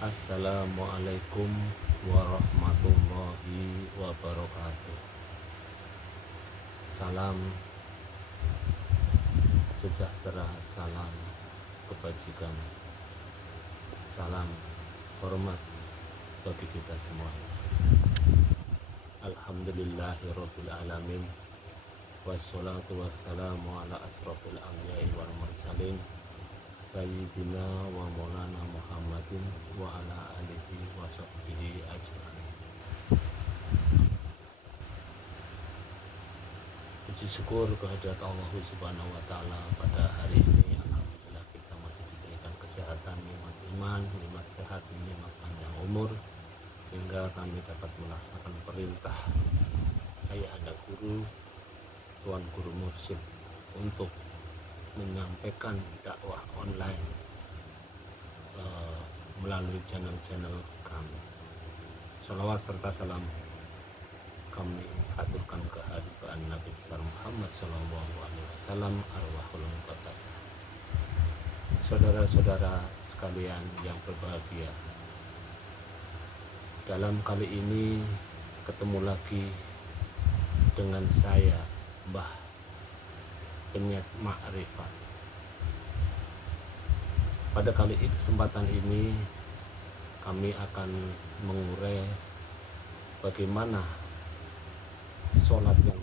Assalamualaikum warahmatullahi wabarakatuh. Salam sejahtera, salam kebajikan, salam hormat bagi kita semuanya. Alhamdulillahirabbil alamin. Wassalatu wassalamu ala asrofil anbiya'i wal mursalin Sayyidina wa maulana Muhammadin wa ala alihi wa sahbihi ajma'in. Puji syukur kehadirat Allah Subhanahu wa taala, pada hari ini alhamdulillah kita masih diberikan kesehatan, nikmat iman, nikmat sehat, nikmat panjang umur, sehingga kami dapat melaksanakan perintah ayahanda guru, tuan guru mursyid untuk menyampaikan dakwah online melalui channel-channel kami. Sholawat serta salam kami aturkan ke hadirat Nabi besar Muhammad SAW arwahul muqaddasah. Saudara-saudara sekalian yang berbahagia, dalam kali ini ketemu lagi dengan saya, Mbah Penyet Ma'rifat. Pada kesempatan ini kami akan mengurai bagaimana sholat yang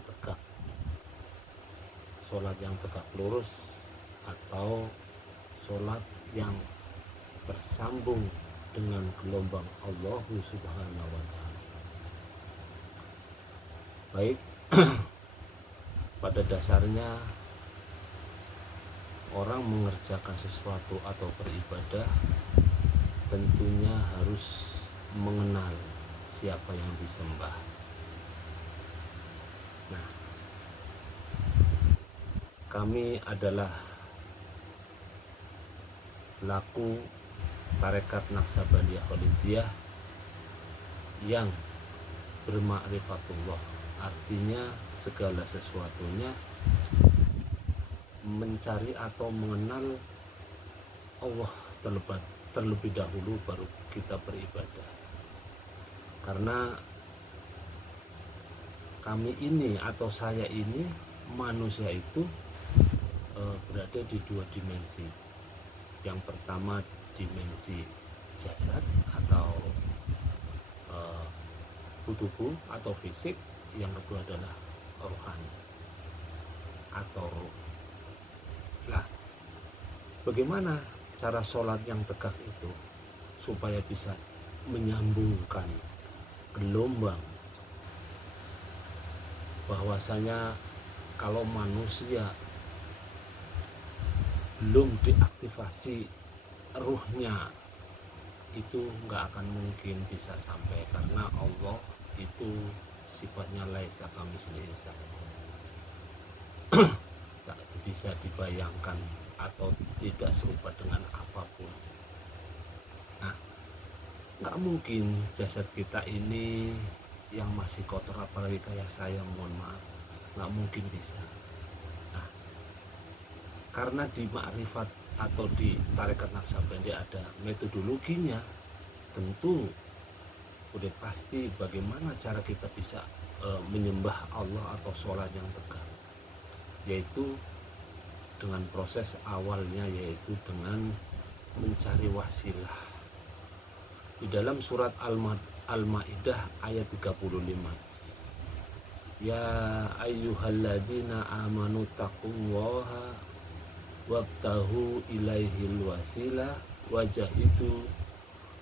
tegak lurus atau sholat yang tersambung dengan gelombang Allah Subhanahu wa ta'ala. Baik, pada dasarnya orang mengerjakan sesuatu atau beribadah tentunya harus mengenal siapa yang disembah. Nah, kami adalah pelaku tarekat Naqsabandiyah Khalidiyah yang bermakrifatullah, artinya segala sesuatunya mencari atau mengenal Allah terlebih dahulu, baru kita beribadah. Karena kami ini atau saya ini, manusia itu berada di dua dimensi. Yang pertama dimensi jasad atau tubuh atau fisik, yang kedua adalah rohani atau ruh. Nah, bagaimana cara sholat yang tegak itu supaya bisa menyambungkan gelombang, bahwasanya kalau manusia belum diaktifasi ruhnya, itu nggak akan mungkin bisa sampai, karena Allah itu sifatnya laisa kamitslihi syai'un. Tak bisa dibayangkan atau tidak serupa dengan apapun. Nah, nggak mungkin jasad kita ini yang masih kotor, apalagi kayak saya, mohon maaf, nggak mungkin bisa. Nah, karena di makrifat atau di tarekat Naqsabandi ada metodologinya, tentu udah pasti bagaimana cara kita bisa menyembah Allah atau sholat yang tegak, yaitu dengan proses awalnya, yaitu dengan mencari wasilah. Di dalam surat Al-Maidah ayat 35, ya ayyuhalladzina amanu taqullaha wabtahu ilaihil wasilah wajahidu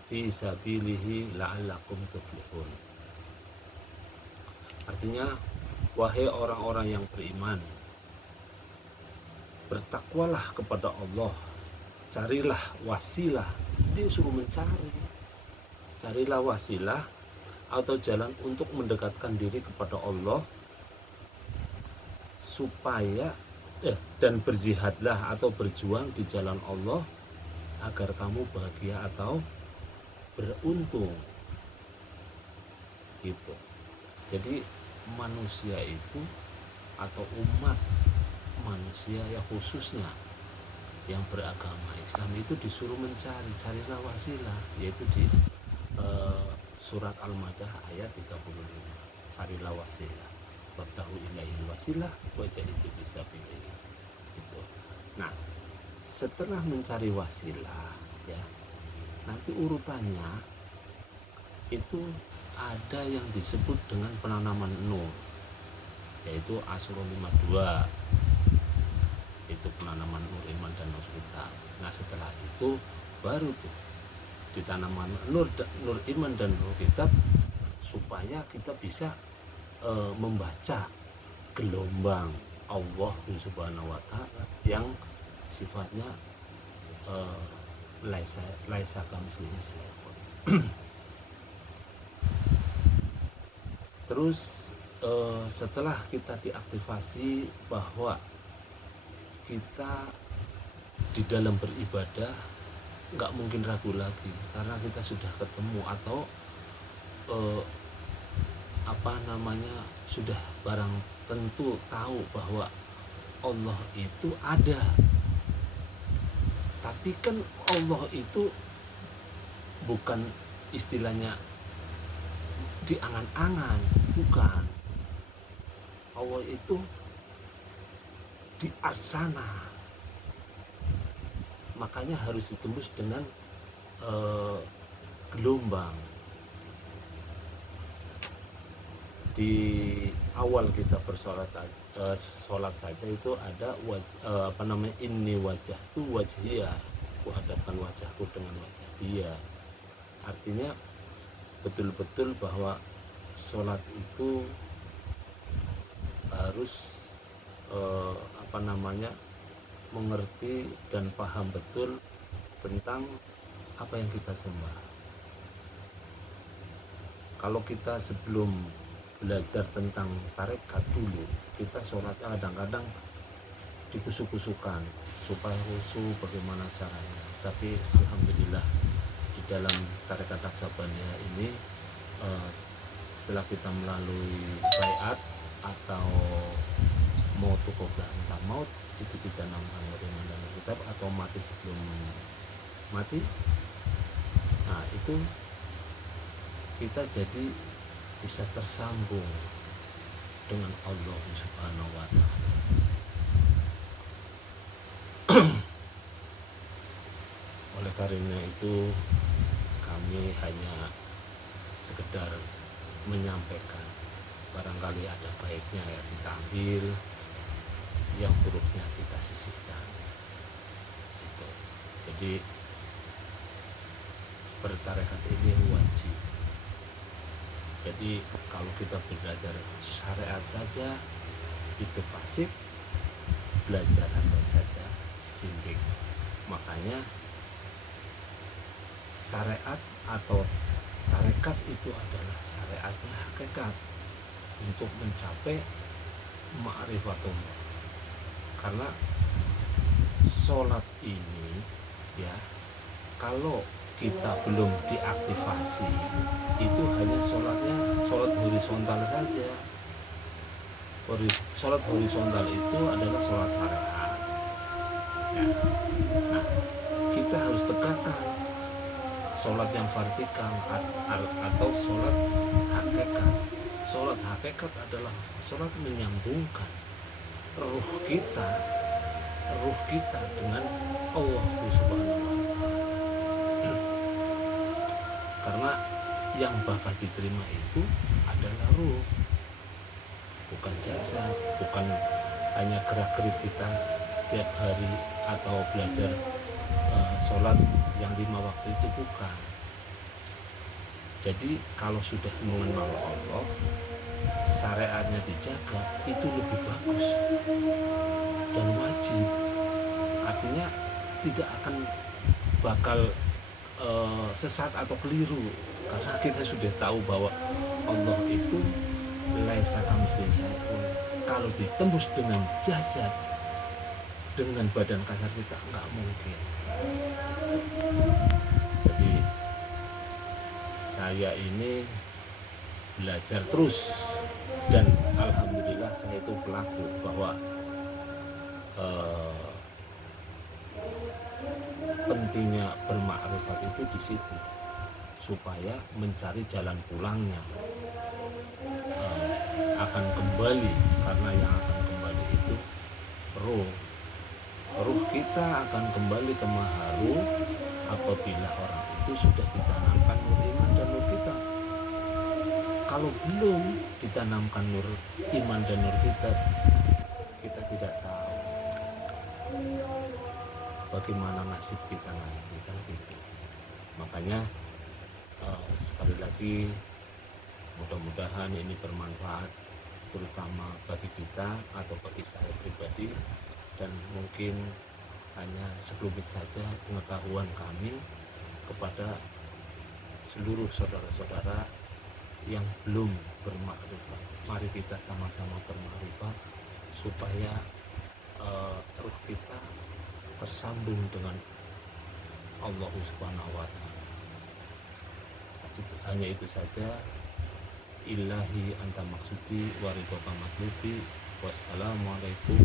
fi sabilihi la'allakum tuflihun. Artinya, wahai orang-orang yang beriman, bertakwalah kepada Allah, carilah wasilah. Dia suruh mencari, carilah wasilah atau jalan untuk mendekatkan diri kepada Allah, supaya dan berjihadlah atau berjuang di jalan Allah agar kamu bahagia atau beruntung, gitu. Jadi manusia itu atau umat manusia ya khususnya yang beragama Islam itu disuruh carilah wasilah, yaitu di surat Al-Maidah ayat 35, carilah wasilah wabtahu ilaihil wasilah wajahidu fisabilillah itu. Nah, setelah mencari wasilah ya, nanti urutannya itu ada yang disebut dengan penanaman nur, yaitu Asro 52, itu penanaman nur iman dan nur kitab. Nah, setelah itu baru tuh ditanaman nur iman dan nur kitab, supaya kita bisa membaca gelombang Allah Subhanahu wa Ta'ala yang sifatnya laisa kamitslihi syai'un. Terus setelah kita diaktifasi bahwa kita di dalam beribadah nggak mungkin ragu lagi, karena kita sudah ketemu atau sudah barang tentu tahu bahwa Allah itu ada. Tapi kan Allah itu bukan istilahnya di angan-angan, bukan. Allah itu di arsana, makanya harus ditembus dengan gelombang. Di awal kita bersolat sholat saja itu ada inni wajah tu wajhiya, ku hadapkan wajahku dengan wajah dia. Artinya betul-betul bahwa sholat itu harus mengerti dan paham betul tentang apa yang kita sembah. Kalau kita sebelum belajar tentang tarekat dulu, kita sholatnya kadang-kadang dikusuk-kusukan supaya khusyuk bagaimana caranya. Tapi alhamdulillah di dalam tarekat Naksabandia ini setelah kita melalui baiat atau mautu qabla anta maut, itu tidak namanya iman dan kitab atau mati sebelum mati. Nah, itu kita jadi bisa tersambung dengan Allah Subhanahu wa Ta'ala. Oleh karena itu kami hanya sekedar menyampaikan, barangkali ada baiknya ya kita ambil, yang buruknya kita sisihkan. Itu. Jadi bertarekat ini wajib. Jadi kalau kita belajar syariat saja itu fasik, belajar apa saja sindik. Makanya syariat atau tarekat itu adalah syariatnya hakikat untuk mencapai ma'rifatullah. Karena sholat ini ya, kalau kita belum diaktifasi, itu hanya sholat horizontal saja. Sholat horizontal itu adalah sholat syariat ya. Nah, kita harus tegakkan sholat yang vertikal atau sholat hakikat. Sholat hakikat adalah sholat menyambungkan ruh kita dengan Allah Subhanahu wa Ta'ala. Karena yang bakal diterima itu adalah ruh, bukan jasad, bukan hanya gerak-gerik kita setiap hari atau belajar sholat yang 5 waktu itu, bukan. Jadi kalau sudah mengenal Allah, syariatnya dijaga, itu lebih bagus dan wajib. Artinya tidak akan bakal sesat atau keliru, karena kita sudah tahu bahwa Allah itu laisa kamitslihi syai'un. Kalau ditembus dengan jasad, dengan badan kasar kita, nggak mungkin. Jadi saya ini belajar terus, dan alhamdulillah saya itu pelaku bahwa pentingnya bermakrifat itu di situ, supaya mencari jalan pulangnya, akan kembali, karena yang akan kembali itu roh. Ruh kita akan kembali ke maharu apabila orang itu sudah ditanamkan nur iman dan nur kita. Kalau belum ditanamkan nur iman dan nur kita tidak tahu bagaimana nasib kita nanti, kan gitu. Makanya sekali lagi, mudah-mudahan ini bermanfaat, terutama bagi kita atau bagi saya pribadi, dan mungkin hanya sekelumit saja pengetahuan kami kepada seluruh saudara-saudara yang belum bermakrifat. Mari kita sama-sama bermakrifat supaya ruh kita tersambung dengan Allah Subhanahu wa Ta'ala. Hanya itu saja. Ilahi anta maksudi wa ridhoka matlubi. Wassalamualaikum